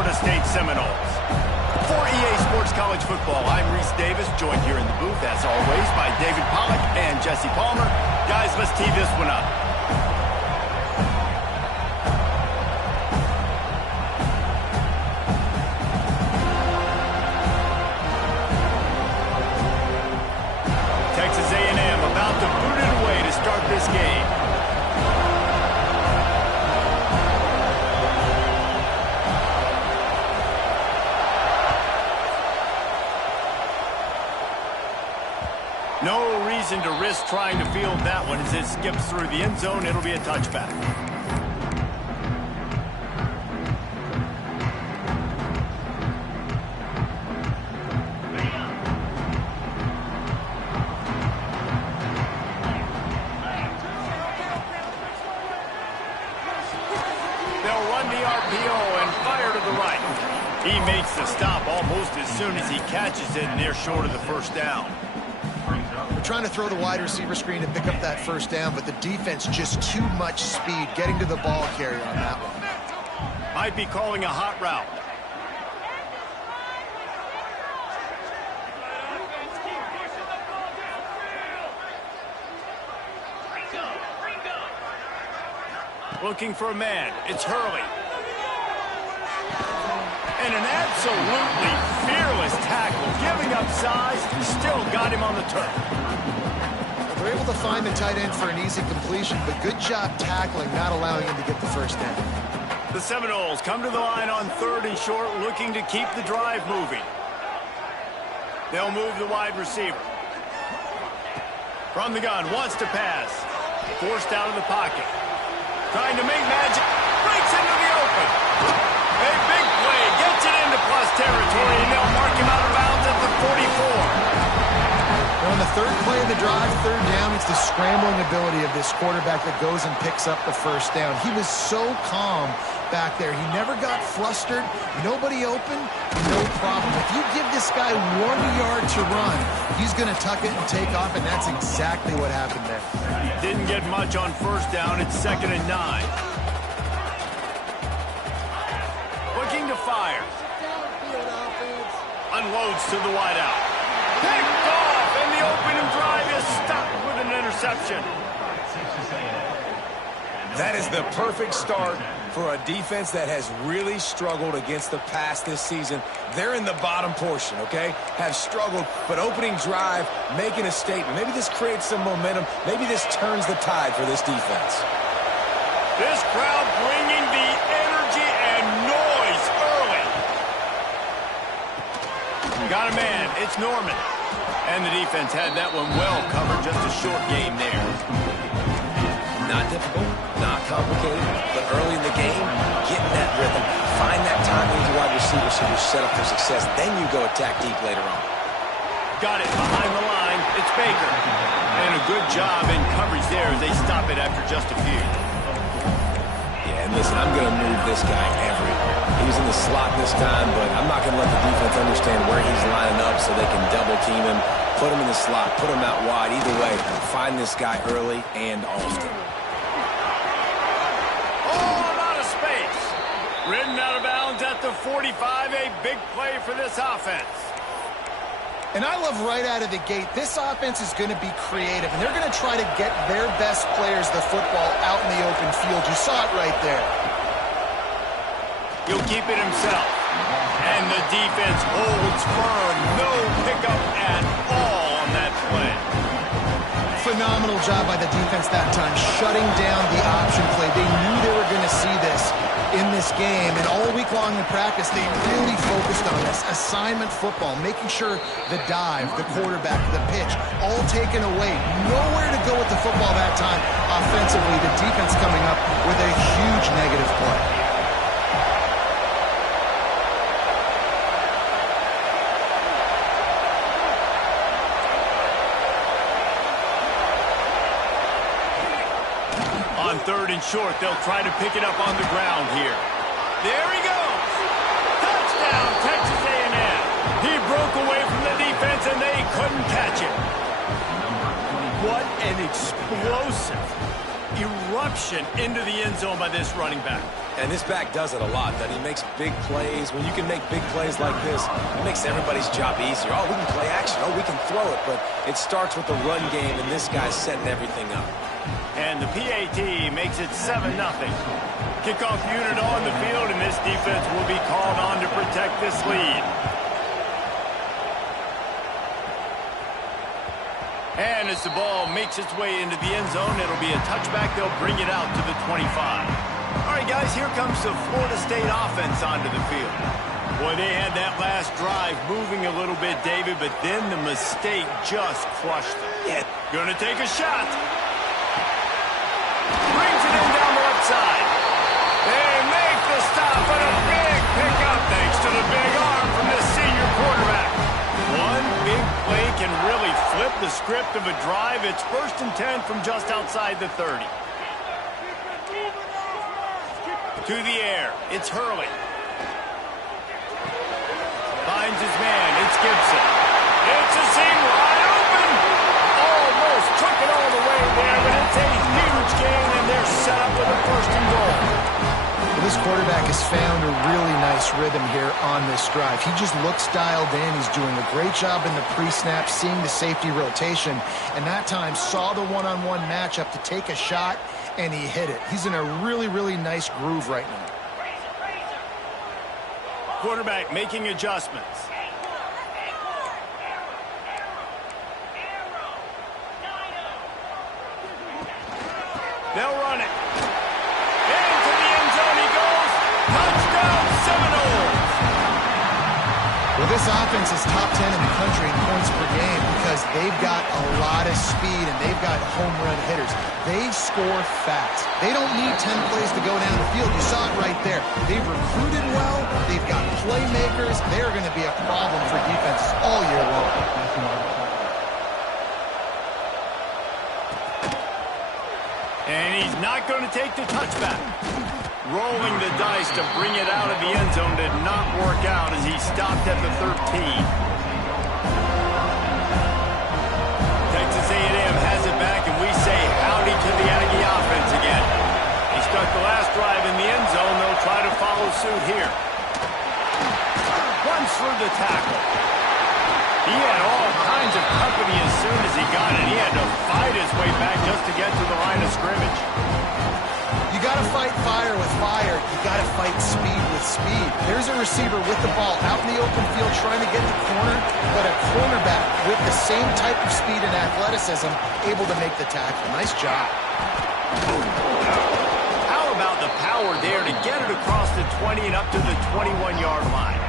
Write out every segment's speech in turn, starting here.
Florida State Seminoles. For EA Sports College Football, I'm Reese Davis, joined here in the booth, as always, by David Pollack and Jesse Palmer. Guys, let's tee this one up. Texas A&M about to boot it away to start this game. No reason to risk trying to field that one. As it skips through the end zone, it'll be a touchback. They'll run the RPO and fire to the right. He makes the stop almost as soon as he catches it, and they're short of the first down. We're trying to throw the wide receiver screen to pick up that first down, but the defense just too much speed getting to the ball carrier on that one. Might be calling a hot route. Looking for a man. It's Hurley. And an absolutely fearless tackle, giving up size, still got him on the turf. They're able to find the tight end for an easy completion, but good job tackling, not allowing him to get the first down. The Seminoles come to the line on 3rd and short, looking to keep the drive moving. They'll move the wide receiver. From the gun, wants to pass. Forced out of the pocket. Trying to make magic. Breaks into the open. A big play. Gets it into plus territory, and they'll mark him out of bounds at the 44. On the third play of the drive, 3rd down, it's the scrambling ability of this quarterback that goes and picks up the first down. He was so calm back there. He never got flustered. Nobody open, no problem. If you give this guy 1 yard to run, he's going to tuck it and take off, and that's exactly what happened there. Didn't get much on first down. It's 2nd and 9. Looking to fire. Unloads to the wideout. Picked off, and the opening drive is stopped with an interception. That is the perfect start for a defense that has really struggled against the pass this season. They're in the bottom portion, okay? Have struggled, but opening drive, making a statement. Maybe this creates some momentum. Maybe this turns the tide for this defense. This crowd bringing the energy and noise early. Got a man. It's Norman. And the defense had that one well covered. Just a short game there. Not difficult, not complicated, but early in the game, getting that rhythm, find that timing with the wide receiver so you're set up for success. Then you go attack deep later on. Got it behind the line. It's Baker. And a good job in coverage there as they stop it after just a few. Yeah, and listen, I'm going to move this guy everywhere. He's in the slot this time, but I'm not going to let the defense understand where he's lining up so they can double team him, put him in the slot, put him out wide. Either way, find this guy early and often. Ridden out of bounds at the 45, a big play for this offense. And I love right out of the gate, this offense is going to be creative, and they're going to try to get their best players the football out in the open field. You saw it right there. He'll keep it himself. And the defense holds firm. No pickup at all on that play. Phenomenal job by the defense that time, shutting down the option play. They knew they were going to see this in this game, and all week long in practice, they really focused on this assignment football, making sure the dive, the quarterback, the pitch, all taken away. Nowhere to go with the football that time. Offensively, the defense coming up with a huge negative play. On 3rd and short, they'll try to pick it up on the ground here. There he goes. Touchdown, Texas A&M. He broke away from the defense, and they couldn't catch him. What an explosive eruption into the end zone by this running back. And this back does it a lot, that he makes big plays. When you can make big plays like this, it makes everybody's job easier. Oh, we can play action. Oh, we can throw it. But it starts with the run game, and this guy's setting everything up. And the PAT makes it 7-0. Kickoff unit on the field, and this defense will be called on to protect this lead. And as the ball makes its way into the end zone, it'll be a touchback. They'll bring it out to the 25. All right, guys, here comes the Florida State offense onto the field. Boy, they had that last drive moving a little bit, David, but then the mistake just crushed them. Yeah. Gonna take a shot. Brings it in down the left side. They make the stop, but a big pickup thanks to the big arm from this senior quarterback. One big play can really flip the script of a drive. It's 1st and 10 from just outside the 30. To the air, it's Hurley. Finds his man, it's Gibson. It's a seam wide open. Almost took it all the way there, but it's a huge gain, and they're set up with a 1st and goal. Well, this quarterback has found a really nice rhythm here on this drive. He just looks dialed in. He's doing a great job in the pre-snap, seeing the safety rotation, and that time saw the one-on-one matchup to take a shot, and he hit it. He's in a really, really nice groove right now. Quarterback making adjustments. They'll run it. Into the end zone he goes. Touchdown Seminoles. Well, this offense is top 10 in the country in points per game because they've got a lot of speed and they've got home run hitters. They score fast. They don't need 10 plays to go down the field. You saw it right there. They've recruited well. They've got playmakers. They're going to be a problem for defenses all year long. And he's not going to take the touchback. Rolling the dice to bring it out of the end zone did not work out as he stopped at the 13. Texas A&M has it back, and we say howdy to the Aggie offense again. He stuck the last drive in the end zone. They'll try to follow suit here. Runs through the tackle. He had all kinds of company as soon as he got it. He had to fight his way back just to get to the line of scrimmage. You got to fight fire with fire. You got to fight speed with speed. There's a receiver with the ball out in the open field trying to get the corner, but a cornerback with the same type of speed and athleticism able to make the tackle. Nice job. How about the power there to get it across the 20 and up to the 21-yard line?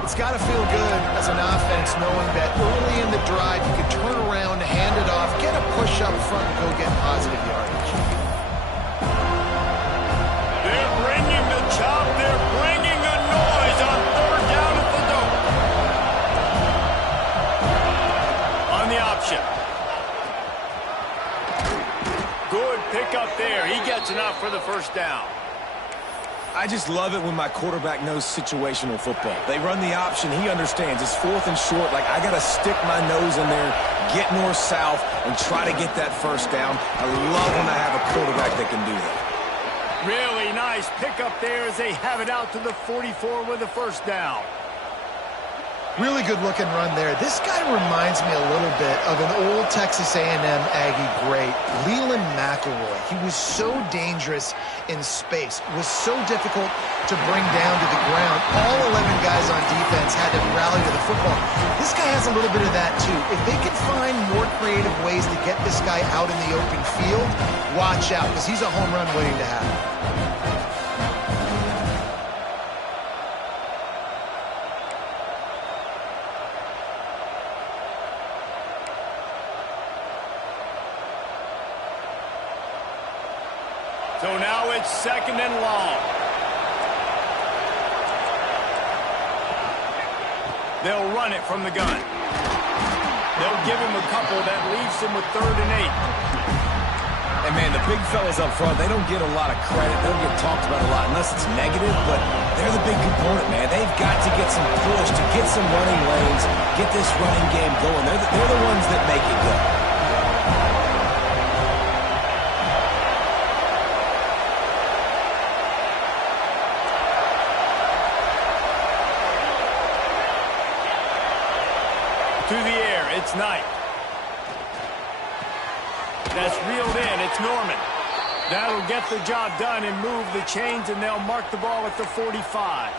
It's got to feel good as an offense knowing that early in the drive you can turn around, hand it off, get a push up front, and go get positive yardage. They're bringing the chop. They're bringing the noise on 3rd down at the dome. On the option. Good pickup there. He gets enough for the 1st down. I just love it when my quarterback knows situational football. They run the option. He understands. It's 4th and short. Like, I got to stick my nose in there, get north-south, and try to get that 1st down. I love when I have a quarterback that can do that. Really nice pickup there as they have it out to the 44 with the 1st down. Really good-looking run there. This guy reminds me a little bit of an old Texas A&M Aggie great, Leland McElroy. He was so dangerous in space, was so difficult to bring down to the ground. All 11 guys on defense had to rally to the football. This guy has a little bit of that, too. If they can find more creative ways to get this guy out in the open field, watch out, because he's a home run waiting to happen. So now it's 2nd and long. They'll run it from the gun. They'll give him a couple that leaves him with 3rd and 8. And, man, the big fellas up front, they don't get a lot of credit. They don't get talked about a lot unless it's negative, but they're the big component, man. They've got to get some push, to get some running lanes, get this running game going. They're the ones that make it go. To the air, it's Knight. That's reeled in, it's Norman. That'll get the job done and move the chains, and they'll mark the ball at the 45.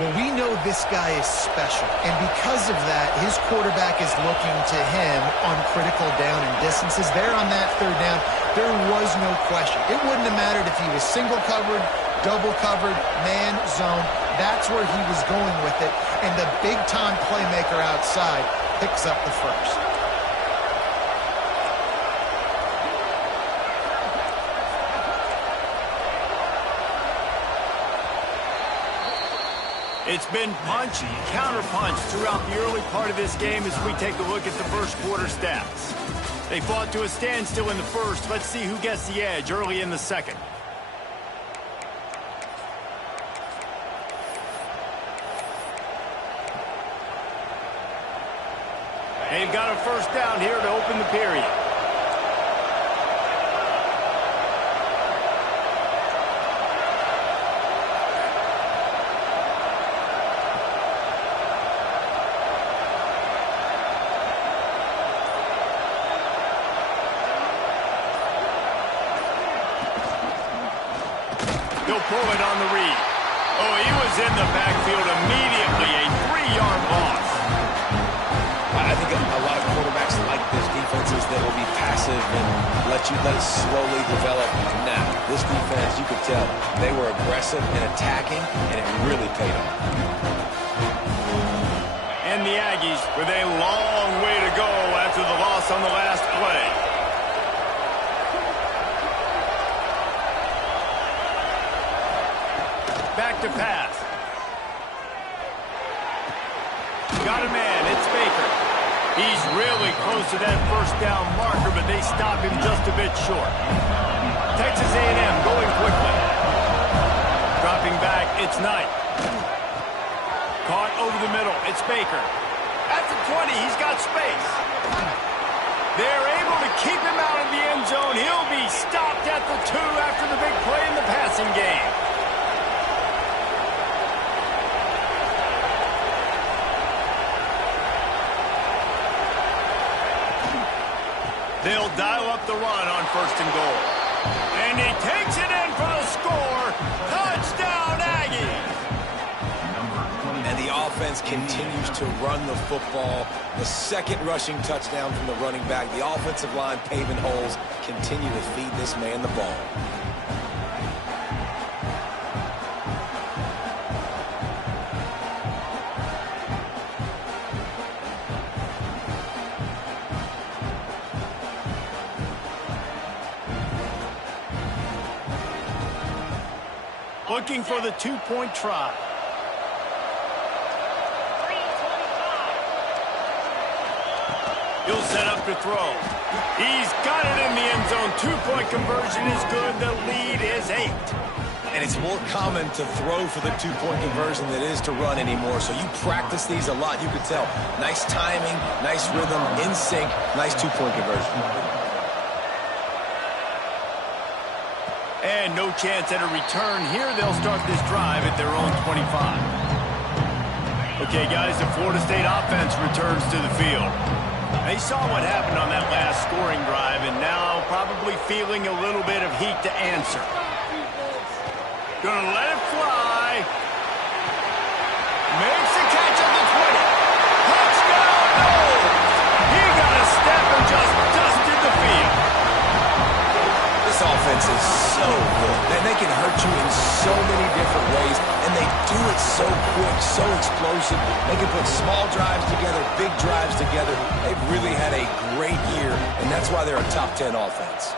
Well, we know this guy is special, and because of that, his quarterback is looking to him on critical down and distances. There on that third down, there was no question. It wouldn't have mattered if he was single covered, double covered, man, zone. That's where he was going with it, and the big-time playmaker outside picks up the first. It's been punchy, counter-punch throughout the early part of this game as we take a look at the first quarter stats. They fought to a standstill in the first. Let's see who gets the edge early in the second. They've got a first down here to open the period. He'll pull it on the read. Oh, he was in the backfield immediately. A 3-yard loss. I think a lot of quarterbacks like this defenses that will be passive and let it slowly develop. Now, this defense, you could tell, they were aggressive and attacking, and it really paid off. And the Aggies with a long way to go after the loss on the last play. Back to pass. Got a man, it's Baker. He's really close to that first down marker, but they stop him just a bit short. Texas A&M going quickly. Dropping back, it's Knight. Caught over the middle, it's Baker. At the 20, he's got space. They're able to keep him out of the end zone. He'll be stopped at the 2 after the big play in the passing game. They'll dial up the run on first and goal. And he takes it in for the score. Touchdown, Aggies! And the offense continues to run the football. The second rushing touchdown from the running back. The offensive line paving holes. Continue to feed this man the ball. Looking for the two-point try. He'll set up to throw. He's got it in the end zone. Two-point conversion is good. The lead is 8. And it's more common to throw for the two-point conversion than it is to run anymore. So you practice these a lot. You can tell. Nice timing, nice rhythm, in sync, nice two-point conversion. And no chance at a return here. They'll start this drive at their own 25. Okay, guys, the Florida State offense returns to the field. They saw what happened on that last scoring drive, and now probably feeling a little bit of heat to answer. Gonna let it fly. Makes the catch at the 20. Touchdown, no! He got a step and just dusted the field. This offense is so good, and they can hurt you in so many different ways, and they do it so quick, so explosive. They can put small drives together, big drives together. They've really had a great year, and that's why they're a top 10 offense.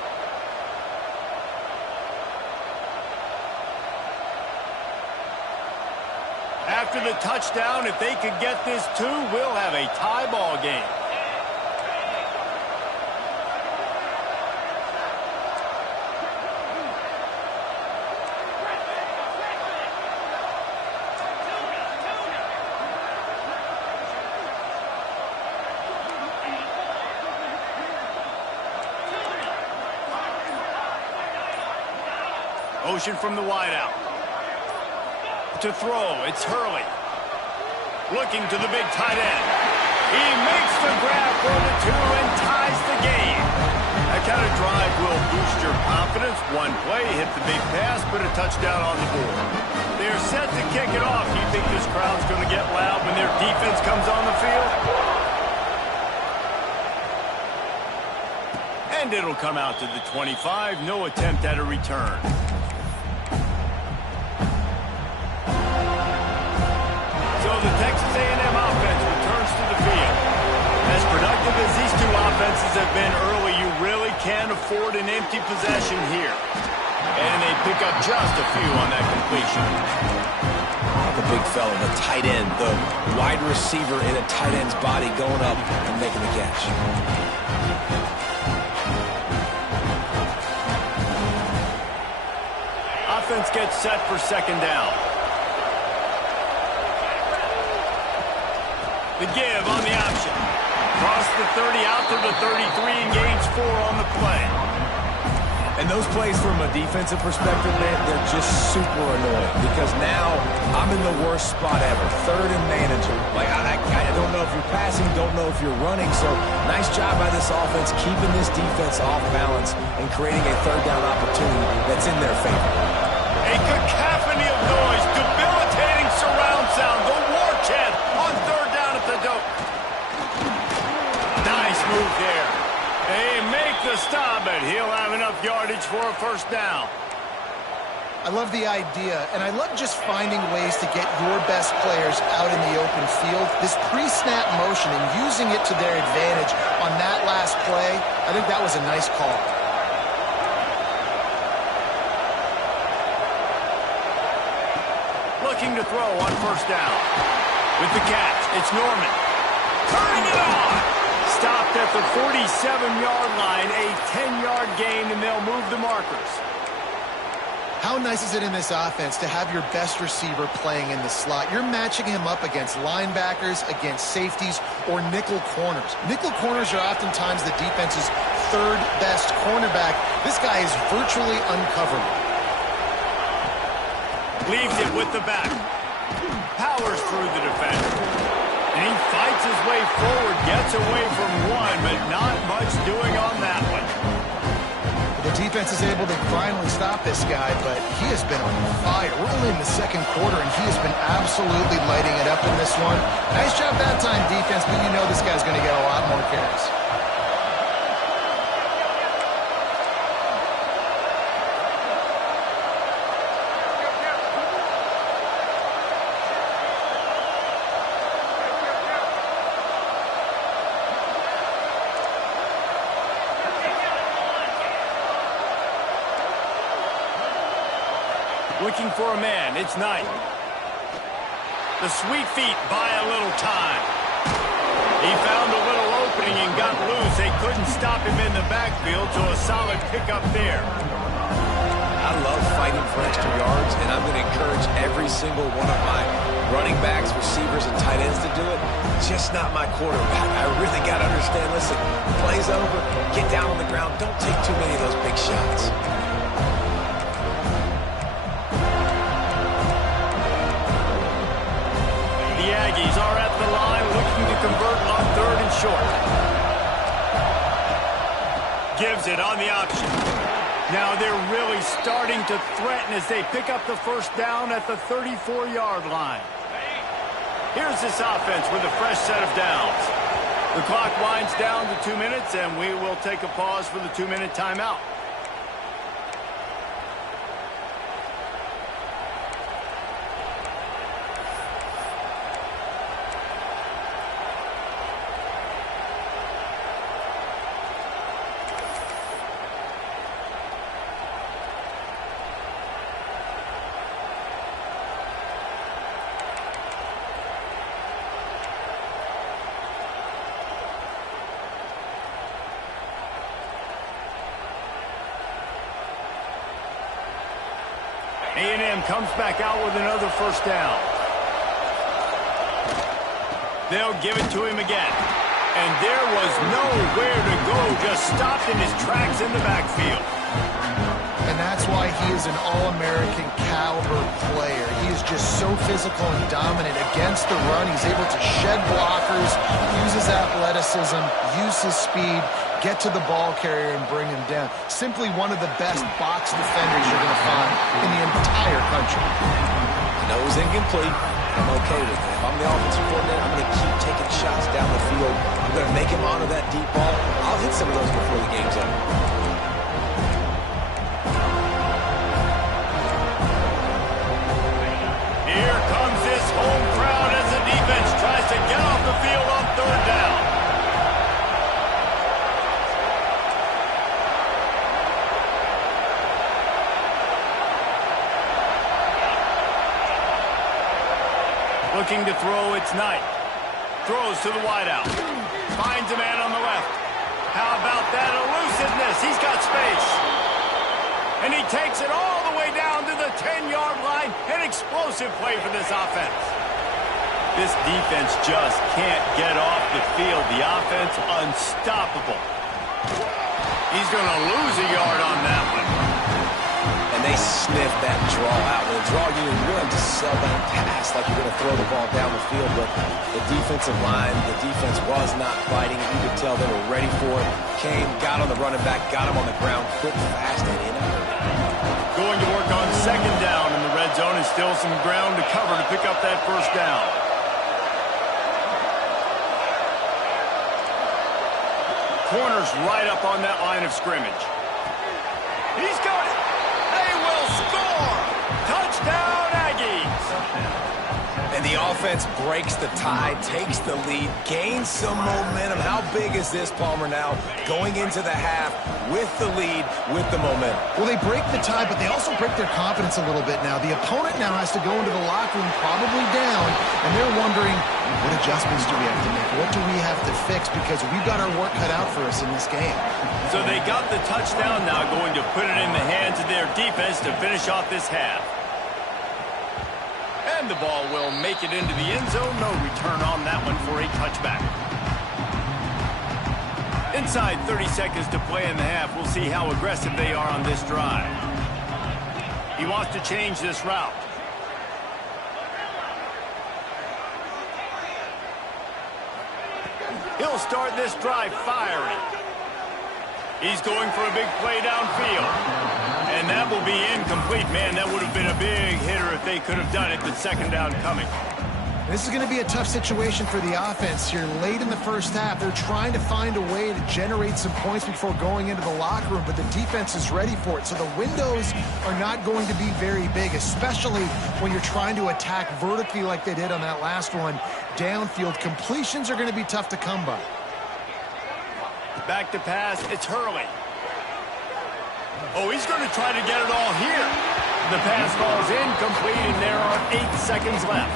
After the touchdown, if they could get this 2, we'll have a tie ball game. Motion from the wideout. To throw, it's Hurley. Looking to the big tight end. He makes the grab for the 2 and ties the game. That kind of drive will boost your confidence. One play, hit the big pass, put a touchdown on the board. They're set to kick it off. Do you think this crowd's going to get loud when their defense comes on the field? And it'll come out to the 25. No attempt at a return. So the Texas A&M offense returns to the field. As productive as these two offenses have been early, you really can't afford an empty possession here. And they pick up just a few on that completion. The big fella, the tight end, the wide receiver in a tight end's body going up and making the catch. Offense gets set for second down. The give on the option. Cross the 30 out to the 33 and gains 4 on the play. And those plays from a defensive perspective, man, they're just super annoying because now I'm in the worst spot ever. Third and manager. Like, I don't know if you're passing, don't know if you're running. So nice job by this offense keeping this defense off balance and creating a third down opportunity that's in their favor. A cacophony of noise, debilitating surround sound, the war chant on third down at the dope. Nice move there. They make the stop, but he'll have enough yardage for a first down. I love the idea, and I love just finding ways to get your best players out in the open field. This pre-snap motion and using it to their advantage on that last play, I think that was a nice call. Looking to throw on first down. With the catch, it's Norman. Turning it on. Stopped at the 47-yard line, a 10-yard gain, and they'll move the markers. How nice is it in this offense to have your best receiver playing in the slot? You're matching him up against linebackers, against safeties, or nickel corners. Nickel corners are oftentimes the defense's third best cornerback. This guy is virtually uncoverable. Leaves it with the back. Powers through the defender. And he fights his way forward, gets away from one, but not much doing on that one. The defense is able to finally stop this guy, but he has been on fire. We're only in the second quarter, and he has been absolutely lighting it up in this one. Nice job that time, defense, but you know this guy's going to get a lot more carries. Looking for a man, it's Knight. The sweet feet buy a little time. He found a little opening and got loose. They couldn't stop him in the backfield, so a solid pickup there. I love fighting for extra yards, and I'm going to encourage every single one of my running backs, receivers, and tight ends to do it. Just not my quarterback. I really got to understand, listen, play's over, get down on the ground, don't take too many of those big shots. The Aggies are at the line looking to convert on third and short. Gives it on the option. Now they're really starting to threaten as they pick up the first down at the 34-yard line. Here's this offense with a fresh set of downs. The clock winds down to 2 minutes, and we will take a pause for the 2-minute timeout. A&M comes back out with another first down. They'll give it to him again. And there was nowhere to go, just stopped in his tracks in the backfield. And that's why he is an All-American caliber player. He is just so physical and dominant against the run. He's able to shed blockers, use his athleticism, use his speed, get to the ball carrier and bring him down. Simply one of the best box defenders you're going to find in the entire country. I know it was incomplete. I'm okay with it. If I'm the offensive coordinator, I'm going to keep taking shots down the field. I'm going to make him honor that deep ball. I'll hit some of those before the game's up. Here comes this home crowd as the defense tries to get off the field on third down. Looking to throw, it's Knight. Throws to the wideout. Finds a man on the left. How about that elusiveness? He's got space. And he takes it all the way down to the 10-yard line. An explosive play for this offense. This defense just can't get off the field. The offense unstoppable. He's going to lose a yard on that one. And they sniff that draw out. With a draw, you're willing to sell that pass like you're going to throw the ball down the field. But the defensive line, the defense was not fighting. You could tell they were ready for it. Came, got on the running back, got him on the ground, quick, fast, and in. Going to work on second down in the red zone, and still some ground to cover to pick up that first down. Corner's right up on that line of scrimmage. He's got it. They will score. Touchdown, Aggies. And the offense breaks the tie, takes the lead, gains some momentum. How big is this, Palmer, now? Going into the half with the lead, with the momentum. Well, they break the tie, but they also break their confidence a little bit now. The opponent now has to go into the locker room probably down, and they're wondering, what adjustments do we have to make? What do we have to fix? Because we've got our work cut out for us in this game. So they got the touchdown, now going to put it in the hands of their defense to finish off this half. And the ball will make it into the end zone. No return on that one for a touchback. Inside 30 seconds to play in the half. We'll see how aggressive they are on this drive. He wants to change this route. He'll start this drive firing. He's going for a big play downfield. And that will be incomplete. Man, that would have been a big hitter if they could have done it, but second down coming. This is going to be a tough situation for the offense here. Late in the first half, they're trying to find a way to generate some points before going into the locker room, but the defense is ready for it. So the windows are not going to be very big, especially when you're trying to attack vertically like they did on that last one. Downfield completions are going to be tough to come by. Back to pass, it's Hurley. Oh, he's going to try to get it all here. The pass falls incomplete, and there are 8 seconds left.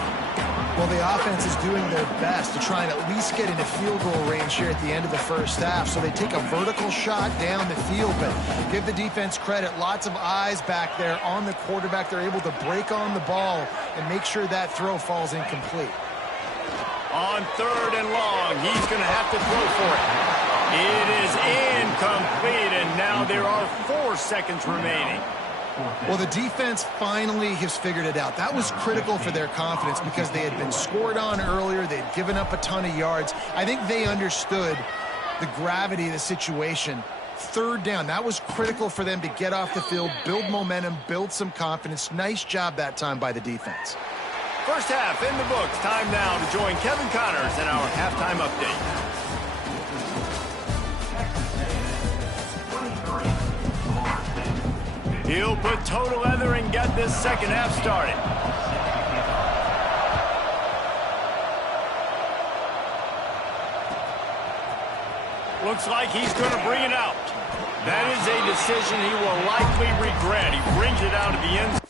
Well, the offense is doing their best to try and at least get into field goal range here at the end of the first half. So they take a vertical shot down the field, but give the defense credit. Lots of eyes back there on the quarterback. They're able to break on the ball and make sure that throw falls incomplete. On third and long, he's going to have to throw for it. It is incomplete, and now there are 4 seconds remaining. Well, the defense finally has figured it out. That was critical for their confidence because they had been scored on earlier. They'd given up a ton of yards. I think they understood the gravity of the situation. Third down, that was critical for them to get off the field, build momentum, build some confidence. Nice job that time by the defense. First half in the books. Time now to join Kevin Connors in our halftime update. He'll put toe to leather and get this second half started. Looks like he's going to bring it out. That is a decision he will likely regret. He brings it out of the end zone.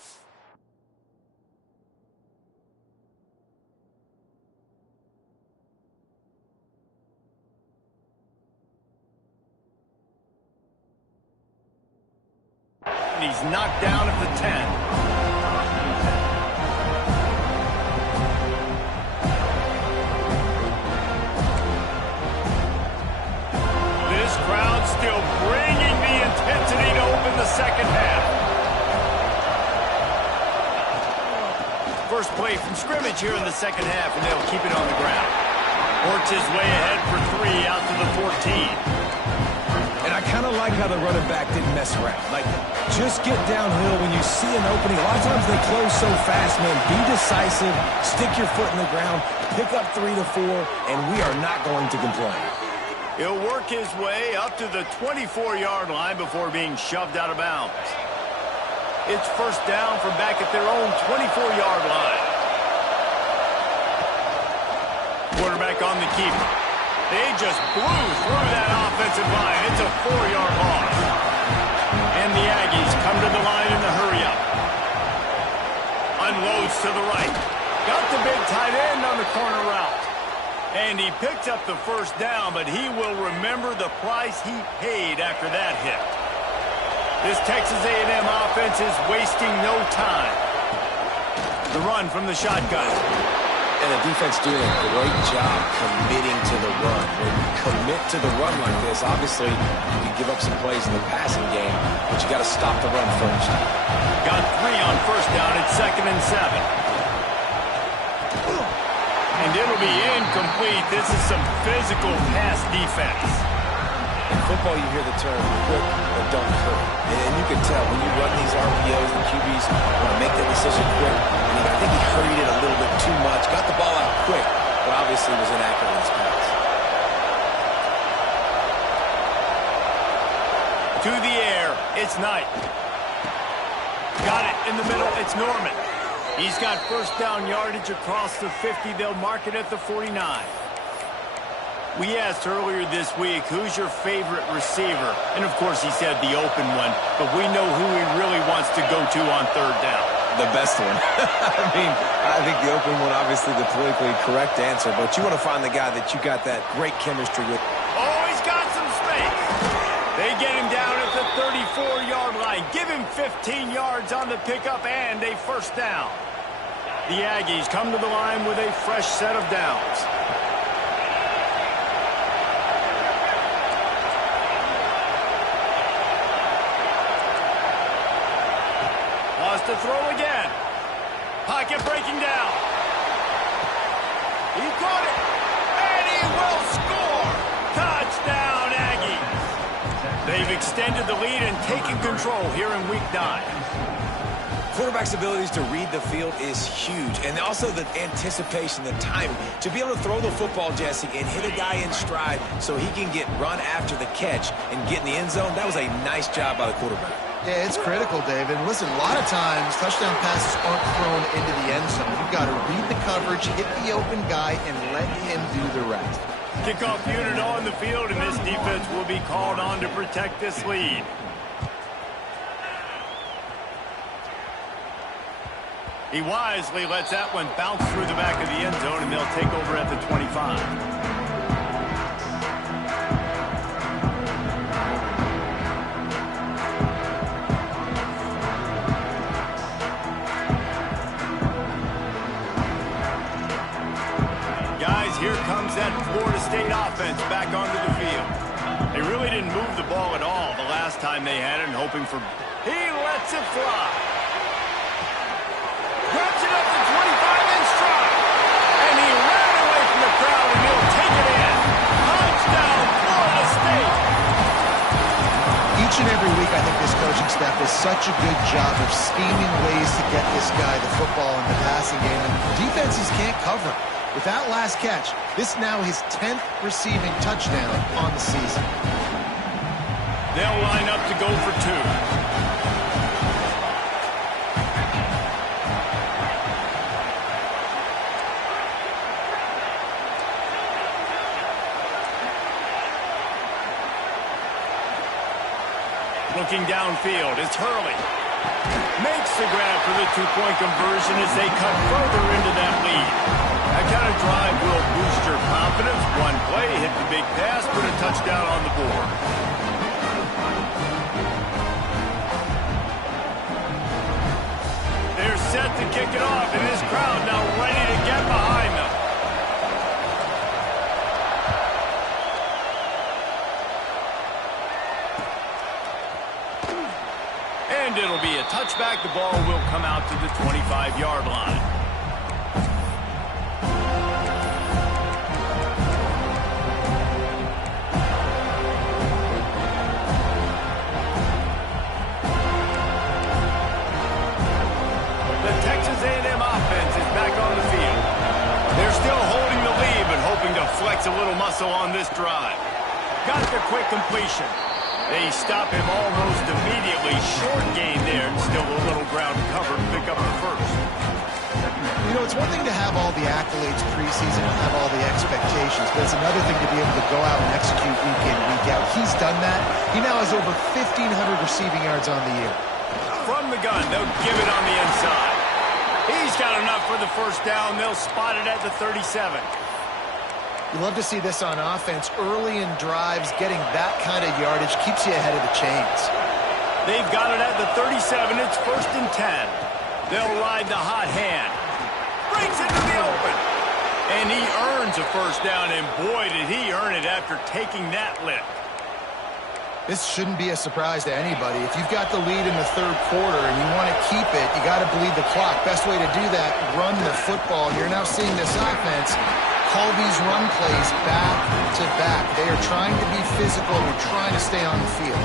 He's knocked down at the 10. This crowd still bringing the intensity to open the second half. first play from scrimmage here in the second half, and they'll keep it on the ground. Works his way ahead for 3 out to the 14. And I kind of like how the running back didn't mess around. Like, just get downhill when you see an opening. A lot of times they close so fast, man. Be decisive, stick your foot in the ground, pick up 3 to 4, and we are not going to complain. He'll work his way up to the 24-yard line before being shoved out of bounds. It's first down from back at their own 24-yard line. Quarterback on the keeper. They just blew through that offensive line. It's a 4-yard loss. And the Aggies come to the line in the hurry-up. Unloads to the right. Got the big tight end on the corner route. And he picked up the first down, but he will remember the price he paid after that hit. This Texas A&M offense is wasting no time. The run from the shotgun. And the defense doing a great job committing to the run. When you commit to the run like this, obviously you can give up some plays in the passing game, but you got to stop the run first. Got 3 on first down at 2nd and 7. And it'll be incomplete. This is some physical pass defense. In football, you hear the term quick but don't hurry. And you can tell when you run these RPOs, the QBs want to make that decision quick. And I think he hurried it a little bit too much. Got the ball out quick, but obviously was inaccurate in his pass. To the air, it's Knight. Got it in the middle, it's Norman. He's got first down yardage across the 50. They'll mark it at the 49. We asked earlier this week, who's your favorite receiver? And, of course, he said the open one, but we know who he really wants to go to on 3rd down. The best one. I think the open one, obviously the politically correct answer, but you want to find the guy that you got that great chemistry with. Oh, he's got some space. They get him down at the 34-yard line. Give him 15 yards on the pickup and a first down. The Aggies come to the line with a fresh set of downs. To throw again. Pocket breaking down. He caught it. And he will score. Touchdown, Aggies. They've extended the lead and taken control here in Week 9. Quarterback's abilities to read the field is huge. And also the anticipation, the timing. To be able to throw the football, Jesse, and hit a guy in stride so he can get run after the catch and get in the end zone, that was a nice job by the quarterback. Yeah, it's critical, David. Listen, a lot of times, touchdown passes aren't thrown into the end zone. You've got to read the coverage, hit the open guy, and let him do the rest. Kickoff unit on the field, and this defense will be called on to protect this lead. He wisely lets that one bounce through the back of the end zone, and they'll take over at the 25. Here comes that Florida State offense back onto the field. They really didn't move the ball at all the last time they had it, and hoping for... He lets it fly. Grabs it up to 25 in stride. And he ran away from the crowd, and he'll take it in. Touchdown, Florida State. Each and every week, I think this coaching staff does such a good job of scheming ways to get this guy the football in the passing game, and defenses can't cover it. With that last catch, this is now his 10th receiving touchdown on the season. They'll line up to go for 2. Looking downfield, it's Hurley. Makes the grab for the 2-point conversion as they cut further into that lead. That kind of drive will boost your confidence. One play, hit the big pass, put a touchdown on the board. They're set to kick it off, and this crowd now ready to get behind them. And it'll be a touchback. The ball will come out to the 25-yard line. a little muscle on this drive. Got the quick completion. They stop him almost immediately. Short gain there, and still a little ground cover to pick up the first. You know, it's one thing to have all the accolades preseason and have all the expectations, but it's another thing to be able to go out and execute week in, week out. He's done that. He now has over 1,500 receiving yards on the year. From the gun, they'll give it on the inside. He's got enough for the first down. They'll spot it at the 37. You love to see this on offense. Early in drives, getting that kind of yardage keeps you ahead of the chains. They've got it at the 37. It's 1st and 10. They'll ride the hot hand. Breaks into the open. And he earns a first down, and boy, did he earn it after taking that lift. This shouldn't be a surprise to anybody. If you've got the lead in the third quarter and you want to keep it, you got to bleed the clock. Best way to do that, run the football. You're now seeing this offense call these run plays back to back. They are trying to be physical. They're trying to stay on the field.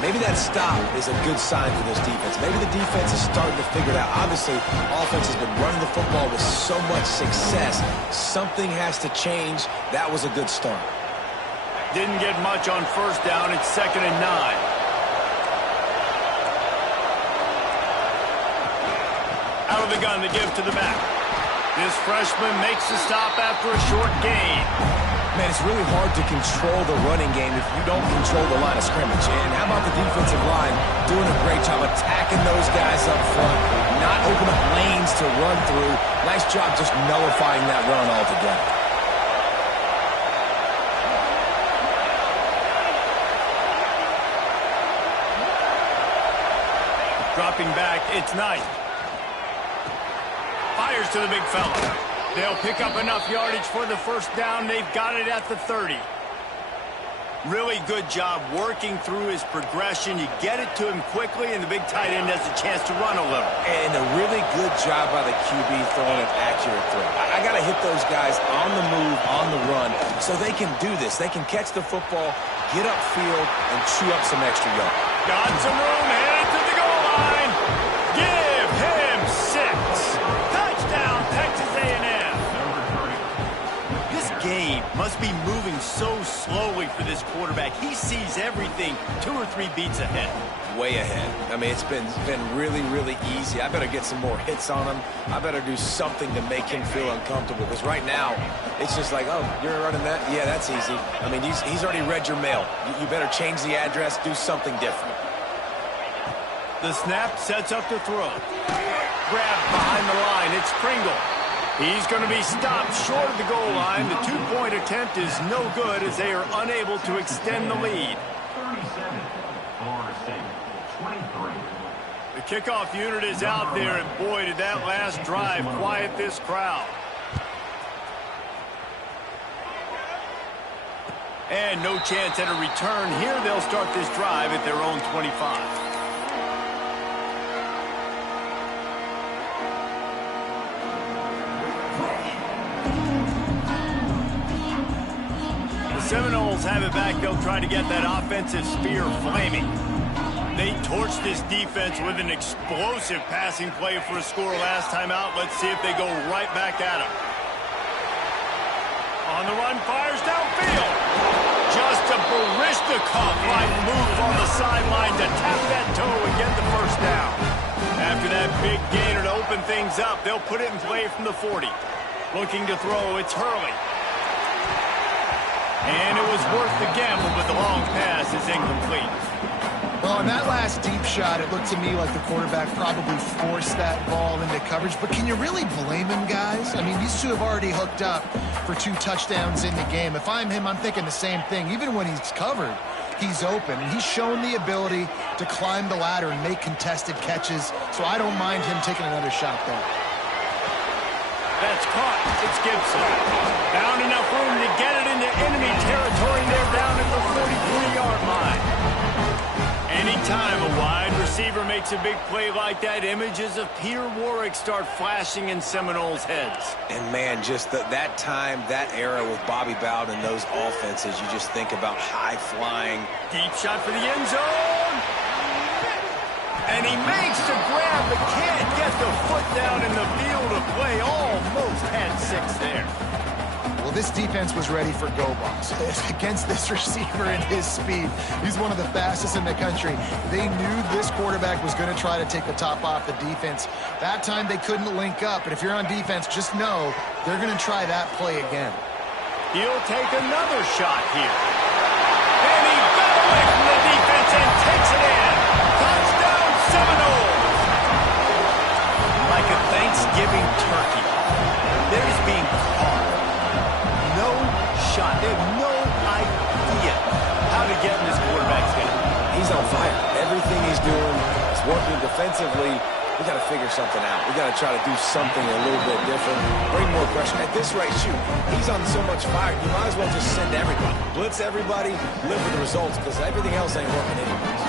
Maybe that stop is a good sign for this defense. Maybe the defense is starting to figure it out. Obviously, offense has been running the football with so much success. Something has to change. That was a good start. Didn't get much on first down. It's 2nd and 9. Out of the gun, they give to the back. This freshman makes the stop after a short gain. Man, it's really hard to control the running game if you don't control the line of scrimmage. And how about the defensive line doing a great job attacking those guys up front, not open up lanes to run through. Nice job just nullifying that run altogether. Dropping back, it's Knight. Fires to the big fella. They'll pick up enough yardage for the first down. They've got it at the 30. Really good job working through his progression. You get it to him quickly, and the big tight end has a chance to run a little. And a really good job by the QB throwing an accurate throw. I got to hit those guys on the move, on the run, so they can do this. They can catch the football, get upfield, and chew up some extra yards. Got some room, headed to the goal line. Give him 6. Touchdown, Texas A&M. This game must be moving so slowly for this quarterback. He sees everything 2 or 3 beats ahead. Way ahead. I mean, it's been really, really easy. I better get some more hits on him. I better do something to make him feel uncomfortable, because right now, it's just like, oh, you're running that? Yeah, that's easy. I mean, he's already read your mail. You better change the address, do something different. The snap sets up to throw. Grabbed behind the line. It's Pringle. He's going to be stopped short of the goal line. The 2-point attempt is no good as they are unable to extend the lead. The kickoff unit is out there, and boy, did that last drive quiet this crowd. And no chance at a return here. They'll start this drive at their own 25. Seminoles have it back. They'll try to get that offensive spear flaming. They torched this defense with an explosive passing play for a score last time out. Let's see if they go right back at him. On the run, fires downfield. Just a Barishnikov-like move on the sideline to tap that toe and get the first down. After that big gainer to open things up, they'll put it in play from the 40. Looking to throw, it's Hurley. And it was worth the gamble, but the long pass is incomplete. Well, on that last deep shot, it looked to me like the quarterback probably forced that ball into coverage. But can you really blame him, guys? I mean, these two have already hooked up for 2 touchdowns in the game. If I'm him, I'm thinking the same thing. Even when he's covered, he's open. And he's shown the ability to climb the ladder and make contested catches. So I don't mind him taking another shot there. That's caught. It's Gibson. Found enough room to get it into enemy territory. They're down at the 43-yard line. Anytime a wide receiver makes a big play like that, images of Peter Warrick start flashing in Seminoles' heads. And, man, just that time, that era with Bobby Bowden and those offenses, you just think about high-flying. Deep shot for the end zone. And he makes the grab, but can't get the foot down in the field of play. Almost had 6 there. Well, Well, this defense was ready for go balls. Against this receiver and his speed, he's one of the fastest in the country. They knew this quarterback was going to try to take the top off the defense. That time they couldn't link up, but if you're on defense, just know they're going to try that play again. He'll take another shot here. And he got away from the defense and takes it in. Touchdown Seminoles! Like a Thanksgiving turkey, they're just being caught. No shot. They have no idea how to get in this quarterback's head. He's on fire. Everything he's doing is working defensively. We got to figure something out. We got to try to do something a little bit different. Bring more pressure. At this rate, shoot, he's on so much fire, you might as well just send everybody. Blitz everybody, live with the results, because everything else ain't working anyways.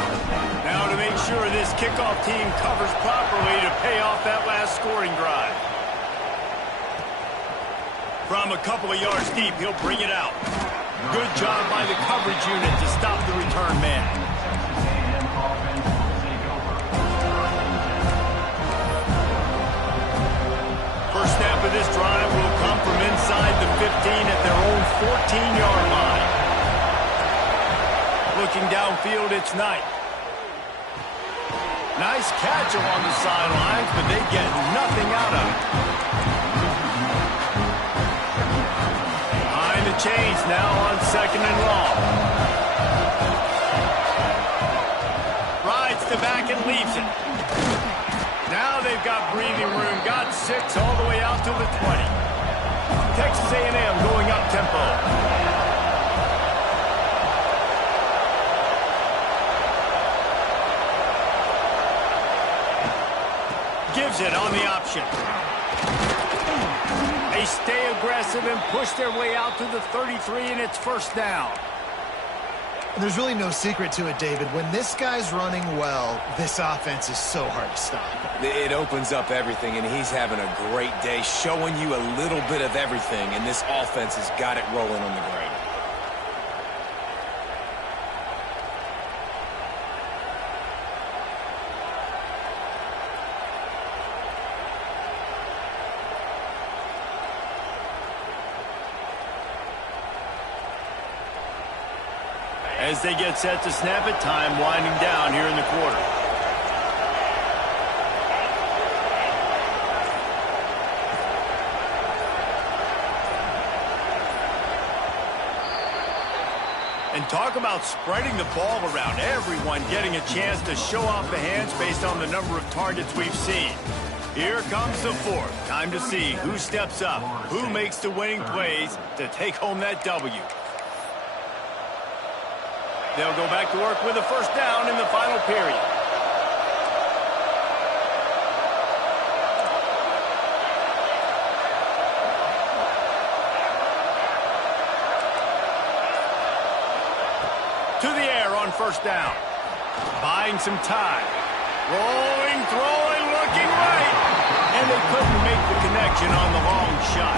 Now to make sure this kickoff team covers properly to pay off that last scoring drive. From a couple of yards deep, he'll bring it out. Good job by the coverage unit to stop the return man. First snap of this drive will come from inside the 15 at their own 14-yard line. Looking downfield, it's Knight. Nice catch along the sidelines, but they get nothing out of it. Behind the chains now on 2nd and long. Rides the back and leaves it. Now they've got breathing room. Got 6 all the way out to the 20. Texas A&M going up tempo. Gives it on the option. They stay aggressive and push their way out to the 33, and it's first down. There's really no secret to it, David. When this guy's running well, this offense is so hard to stop. It opens up everything, and he's having a great day, showing you a little bit of everything, and this offense has got it rolling on the ground. As they get set to snap it, time winding down here in the quarter. And talk about spreading the ball around. Everyone getting a chance to show off the hands based on the number of targets we've seen. Here comes the fourth. Time to see who steps up, who makes the winning plays to take home that W. They'll go back to work with a first down in the final period. To the air on first down. Buying some time. Rolling, throwing, looking right. And they couldn't make the connection on the long shot.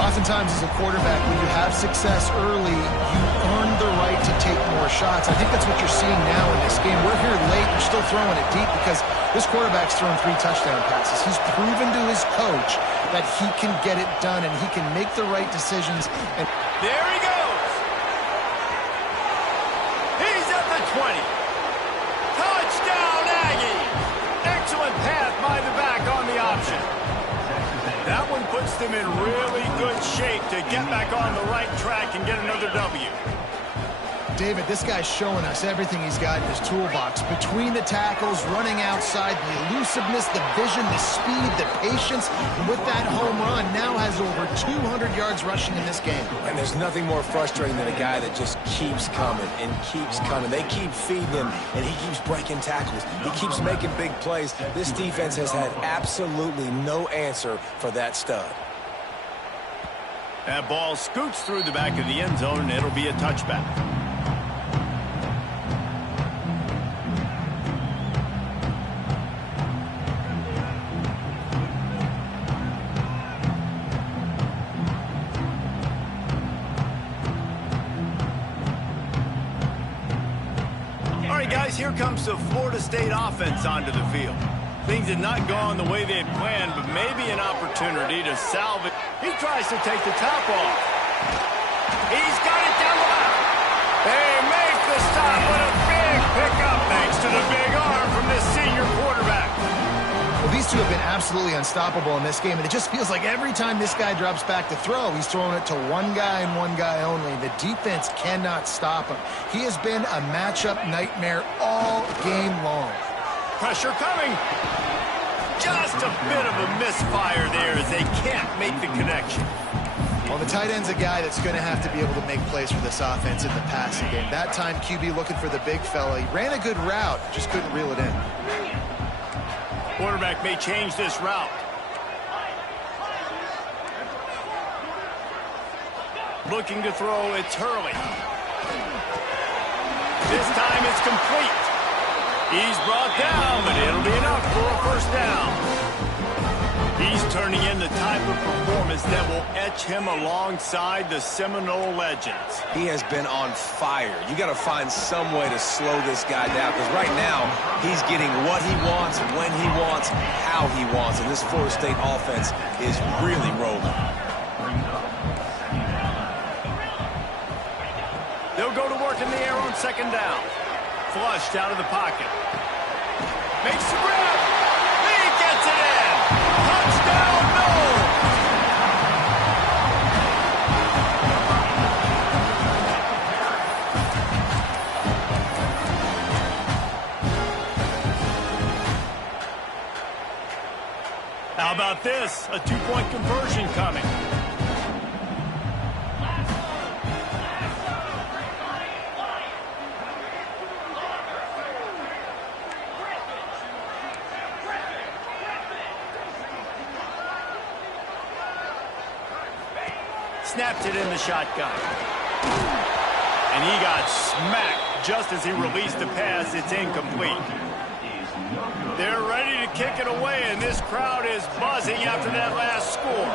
Oftentimes as a quarterback, when you have success early, you earn the right to take more shots. I think that's what you're seeing now in this game. We're here late, we're still throwing it deep because this quarterback's thrown 3 touchdown passes. He's proven to his coach that he can get it done and he can make the right decisions. And there he goes. He's at the 20. Touchdown, Aggies. Excellent pass by the back on the option. That one puts them in really good shape to get back on the right track and get another W. David, this guy's showing us everything he's got in his toolbox. Between the tackles, running outside, the elusiveness, the vision, the speed, the patience. And with that home run, now has over 200 yards rushing in this game. And there's nothing more frustrating than a guy that just keeps coming and keeps coming. They keep feeding him, and he keeps breaking tackles. He keeps making big plays. This defense has had absolutely no answer for that stud. That ball scoots through the back of the end zone, and it'll be a touchback. All right, guys, here comes the Florida State offense onto the field. Things had not gone the way they had planned, but maybe an opportunity to salvage. He tries to take the top off. He's got it down the left. They make the stop, but a big pickup thanks to the big arm from this senior quarterback. Well, these two have been absolutely unstoppable in this game, and it just feels like every time this guy drops back to throw, he's throwing it to one guy and one guy only. The defense cannot stop him. He has been a matchup nightmare all game long. Pressure coming. Just a bit of a misfire there as they can't make the connection. Well, the tight end's a guy that's going to have to be able to make plays for this offense in the passing game. That time, QB looking for the big fella. He ran a good route, just couldn't reel it in. Quarterback may change this route. Looking to throw, it's Hurley. This time it's complete. He's brought down, but it'll be enough for a first down. He's turning in the type of performance that will etch him alongside the Seminole legends. He has been on fire. You got to find some way to slow this guy down, because right now he's getting what he wants, when he wants, how he wants, and this Florida State offense is really rolling. They'll go to work in the air on second down. Flushed out of the pocket. Makes the grab. He gets it in. Touchdown, Noles. How about this? A two-point conversion coming. Snapped it in the shotgun. And he got smacked just as he released the pass. It's incomplete. They're ready to kick it away, and this crowd is buzzing after that last score.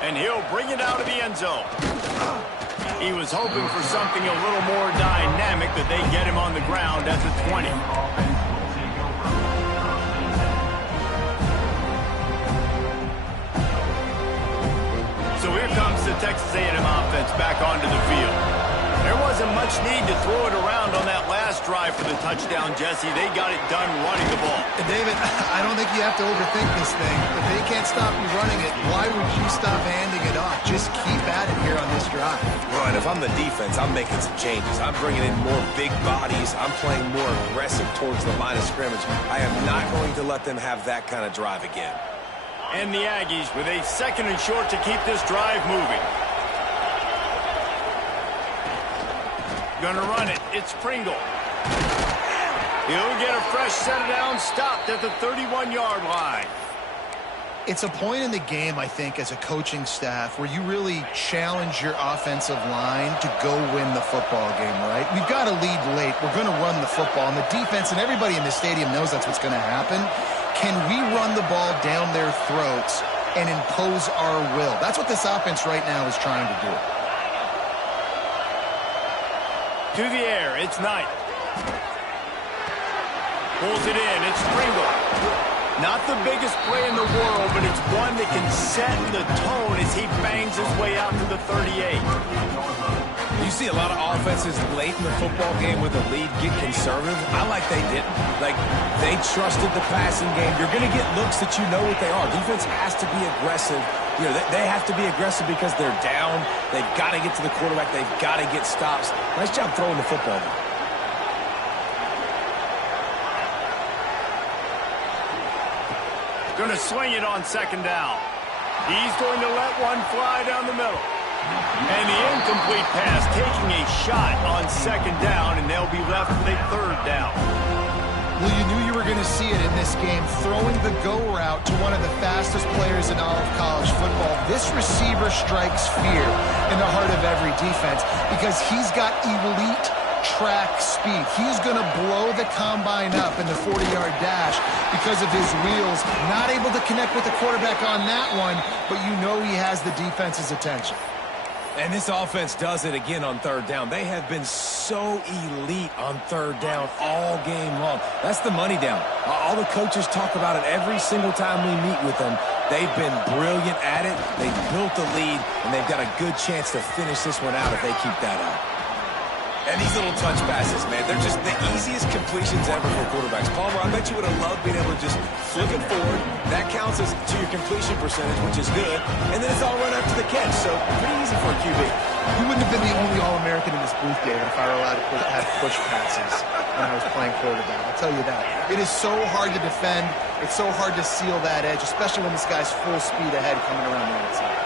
And he'll bring it out of the end zone. He was hoping for something a little more dynamic, but they get him on the ground at the 20. So here comes the Texas A&M offense back onto the field. There wasn't much need to throw it around on that last drive for the touchdown, Jesse. They got it done running the ball. And David, I don't think you have to overthink this thing. If they can't stop you running it, why would you stop handing it off? Just keep at it here on this drive. Right, if I'm the defense, I'm making some changes. I'm bringing in more big bodies. I'm playing more aggressive towards the line of scrimmage. I am not going to let them have that kind of drive again. And the Aggies with a second and short to keep this drive moving. Gonna run it. It's Pringle. He'll get a fresh set down, stopped at the 31-yard line. It's a point in the game, I think, as a coaching staff where you really challenge your offensive line to go win the football game, right? We've got to lead late. We're going to run the football. And the defense and everybody in the stadium knows that's what's going to happen. Can we run the ball down their throats and impose our will? That's what this offense right now is trying to do. To the air, it's Knight. Pulls it in, it's Pringle. Not the biggest play in the world, but it's one that can set the tone as he bangs his way out to the 38. You see a lot of offenses late in the football game with a lead get conservative. I like they didn't. Like, they trusted the passing game. You're going to get looks that you know what they are. Defense has to be aggressive. You know, they have to be aggressive because they're down. They've got to get to the quarterback. They've got to get stops. Nice job throwing the football. Going to swing it on second down. He's going to let one fly down the middle. And the incomplete pass taking a shot on second down, and they'll be left with a third down. Well, you knew you were going to see it in this game, throwing the go route to one of the fastest players in all of college football. This receiver strikes fear in the heart of every defense because he's got elite track speed. He's going to blow the combine up in the 40-yard dash because of his wheels. Not able to connect with the quarterback on that one, but you know he has the defense's attention. And this offense does it again on third down. They have been so elite on third down all game long. That's the money down. All the coaches talk about it every single time we meet with them. They've been brilliant at it. They've built the lead, and they've got a good chance to finish this one out if they keep that up. And these little touch passes, man, they're just the easiest completions ever for quarterbacks. Palmer, I bet you would have loved being able to just flip it forward. That counts as to your completion percentage, which is good. And then it's all run up to the catch, so pretty easy for a QB. You wouldn't have been the only All-American in this booth, David, if I were allowed to have push passes when I was playing quarterback. I'll tell you that. It is so hard to defend. It's so hard to seal that edge, especially when this guy's full speed ahead coming around the outside.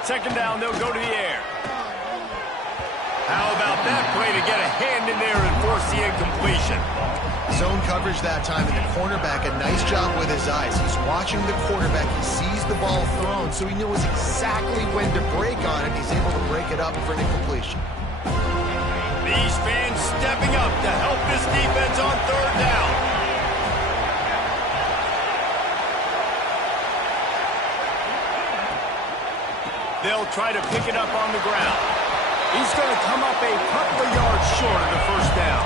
Second down, they'll go to the air. How about that play to get a hand in there and force the incompletion? Zone coverage that time, and the cornerback, a nice job with his eyes. He's watching the quarterback. He sees the ball thrown, so he knows exactly when to break on it. He's able to break it up for an incompletion. These fans stepping up to help this defense on third down. They'll try to pick it up on the ground. He's going to come up a couple of yards short of the first down.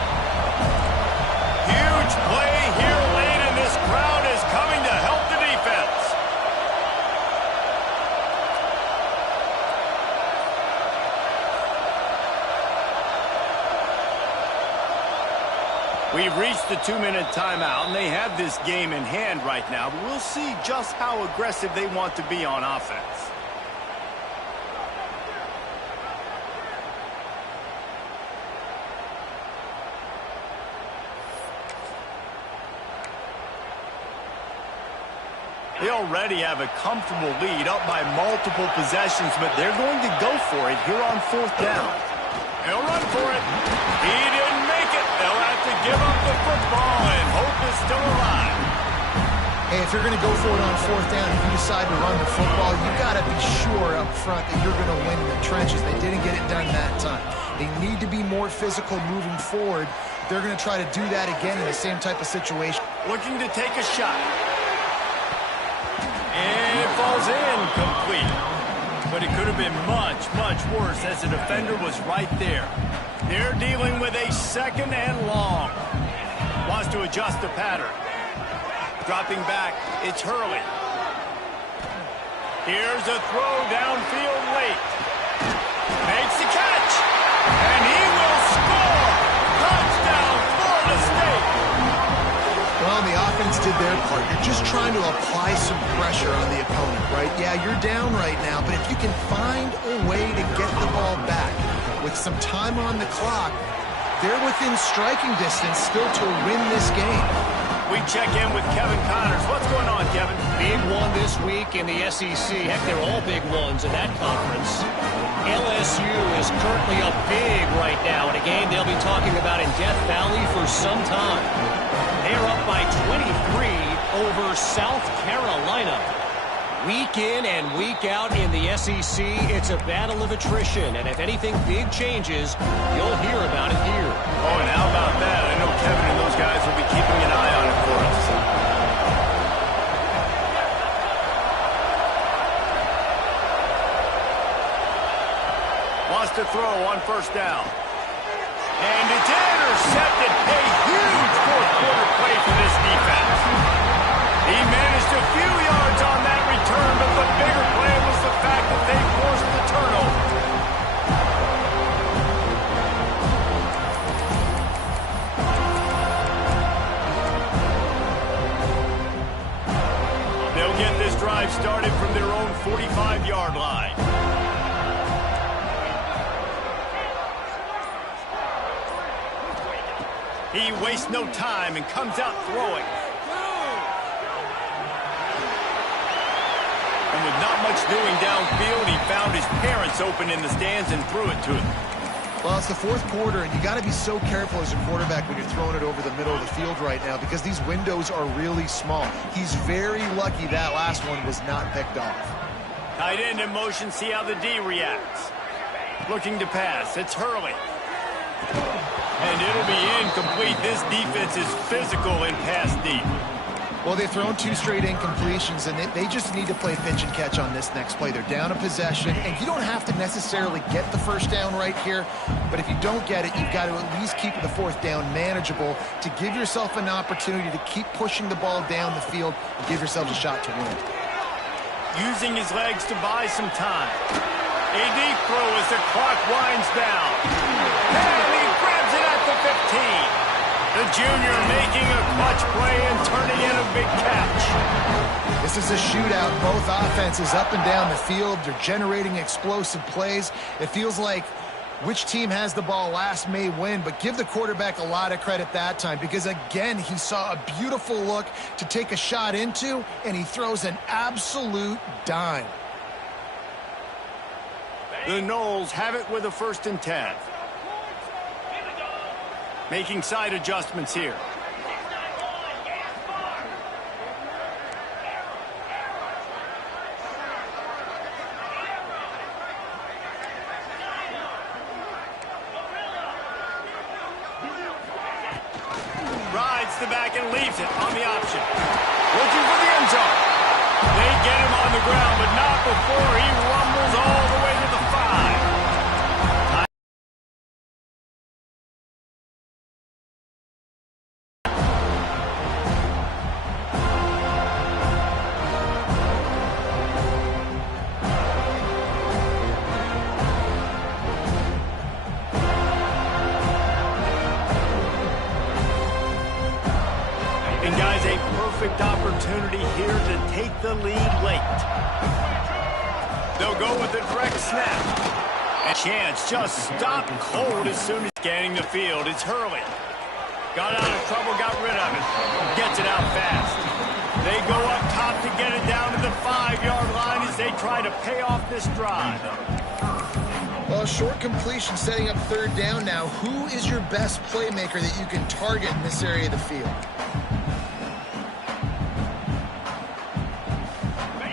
Huge play here late, and this crowd is coming to help the defense. We've reached the 2-minute timeout, and they have this game in hand right now, but we'll see just how aggressive they want to be on offense. They already have a comfortable lead up by multiple possessions, but they're going to go for it here on fourth down. He'll run for it. He didn't make it. They'll have to give up the football, and hope is still alive. Hey, if you're going to go for it on fourth down, if you decide to run the football, you've got to be sure up front that you're going to win in the trenches. They didn't get it done that time. They need to be more physical moving forward. They're going to try to do that again in the same type of situation. Looking to take a shot. And it falls incomplete. But it could have been much, much worse as the defender was right there. They're dealing with a second and long. Wants to adjust the pattern. Dropping back, it's Hurley. Here's a throw downfield late. Makes the catch. And he will score. Touchdown, Florida State. Well, the offense did their part. You're just trying to apply some pressure on the opponent, right? Yeah, you're down right now, but if you can find a way to get the ball back with some time on the clock, they're within striking distance still to win this game. We check in with Kevin Connors. What's going on, Kevin? Big one this week in the SEC. Heck, they're all big ones in that conference. LSU is currently up big right now in a game they'll be talking about in Death Valley for some time. They're up by 23 over South Carolina. Week in and week out in the SEC, it's a battle of attrition. And if anything big changes, you'll hear about it here. Oh, and how about that? I know Kevin and those guys will be keeping an eye on it for us. Wants to throw on first down. And it's intercepted. A huge fourth-quarter play for this defense. He managed a few yards on that return, but the bigger play was the fact that they forced the turnover. They'll get this drive started from their own 45-yard line. He wastes no time and comes out throwing. And with not much doing downfield, he found his parents open in the stands and threw it to them. Well, it's the fourth quarter, and you got to be so careful as a quarterback when you're throwing it over the middle of the field right now because these windows are really small. He's very lucky that last one was not picked off. Tight end in motion, see how the D reacts. Looking to pass, it's Hurley. And it'll be incomplete. This defense is physical in pass deep. Well, they've thrown 2 straight incompletions, and they just need to play pitch and catch on this next play. They're down a possession, and you don't have to necessarily get the first down right here, but if you don't get it, you've got to at least keep the 4th down manageable to give yourself an opportunity to keep pushing the ball down the field and give yourselves a shot to win. Using his legs to buy some time. A deep throw as the clock winds down. And he grabs it at the 15. The junior making a clutch play and turning in a big catch. This is a shootout. Both offenses up and down the field. They're generating explosive plays. It feels like which team has the ball last may win, but give the quarterback a lot of credit that time because, again, he saw a beautiful look to take a shot into, and he throws an absolute dime. The Noles have it with a 1st and 10. Making side adjustments here. Rides the back and leaves it on the option. Looking for the end zone. They get him on the ground, but not before he rumbles all the way to the 5. And guys, a perfect opportunity here to take the lead late. They'll go with a direct snap. And chance just stopped cold as soon as scanning the field. It's Hurley. Got out of trouble, got rid of it. Gets it out fast. They go up top to get it down to the 5-yard line as they try to pay off this drive. Well, short completion setting up 3rd down now. Who is your best playmaker that you can target in this area of the field?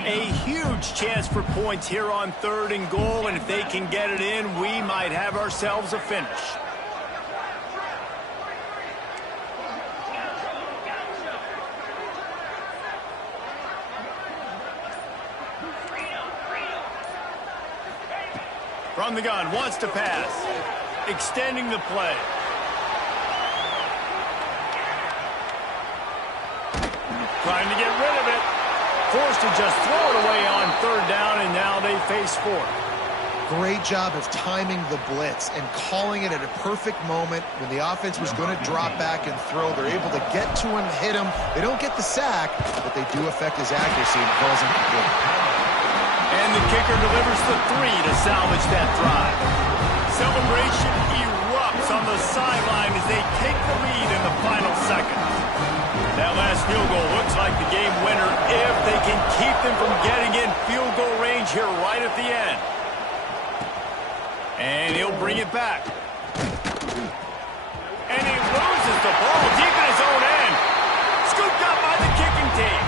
A huge chance for points here on 3rd and goal, and if they can get it in, we might have ourselves a finish. From the gun, wants to pass. Extending the play. Trying to get rid of it. Forced to just throw it away on 3rd down, and now they face 4th. Great job of timing the blitz and calling it at a perfect moment when the offense was going to drop back and throw. They're able to get to him, hit him. They don't get the sack, but they do affect his accuracy and falls incomplete. And the kicker delivers the 3 to salvage that drive. Celebration erupts on the sideline as they take the lead in the final seconds. That last field goal looks like the game winner if they can keep them from getting in field goal range here right at the end. And he'll bring it back. And he loses the ball deep in his own end. Scooped up by the kicking team.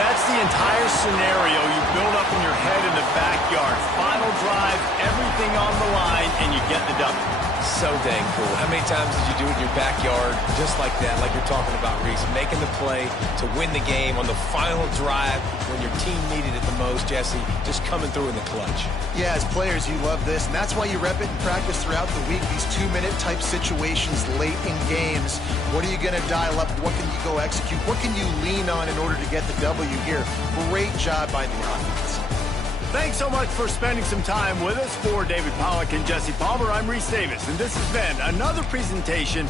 That's the entire scenario you build up in your head in the backyard. Final drive, everything on the line, and you get the W. So dang cool. How many times did you do it in your backyard just like that, like you're talking about, Reese? Making the play to win the game on the final drive when your team needed it the most, Jesse, just coming through in the clutch. Yeah, as players, you love this, and that's why you rep it in practice throughout the week, these 2-minute type situations late in games. What are you going to dial up? What can you go execute? What can you lean on in order to get the W here? Great job by the offense. Thanks so much for spending some time with us. For David Pollack and Jesse Palmer, I'm Reese Davis, and this has been another presentation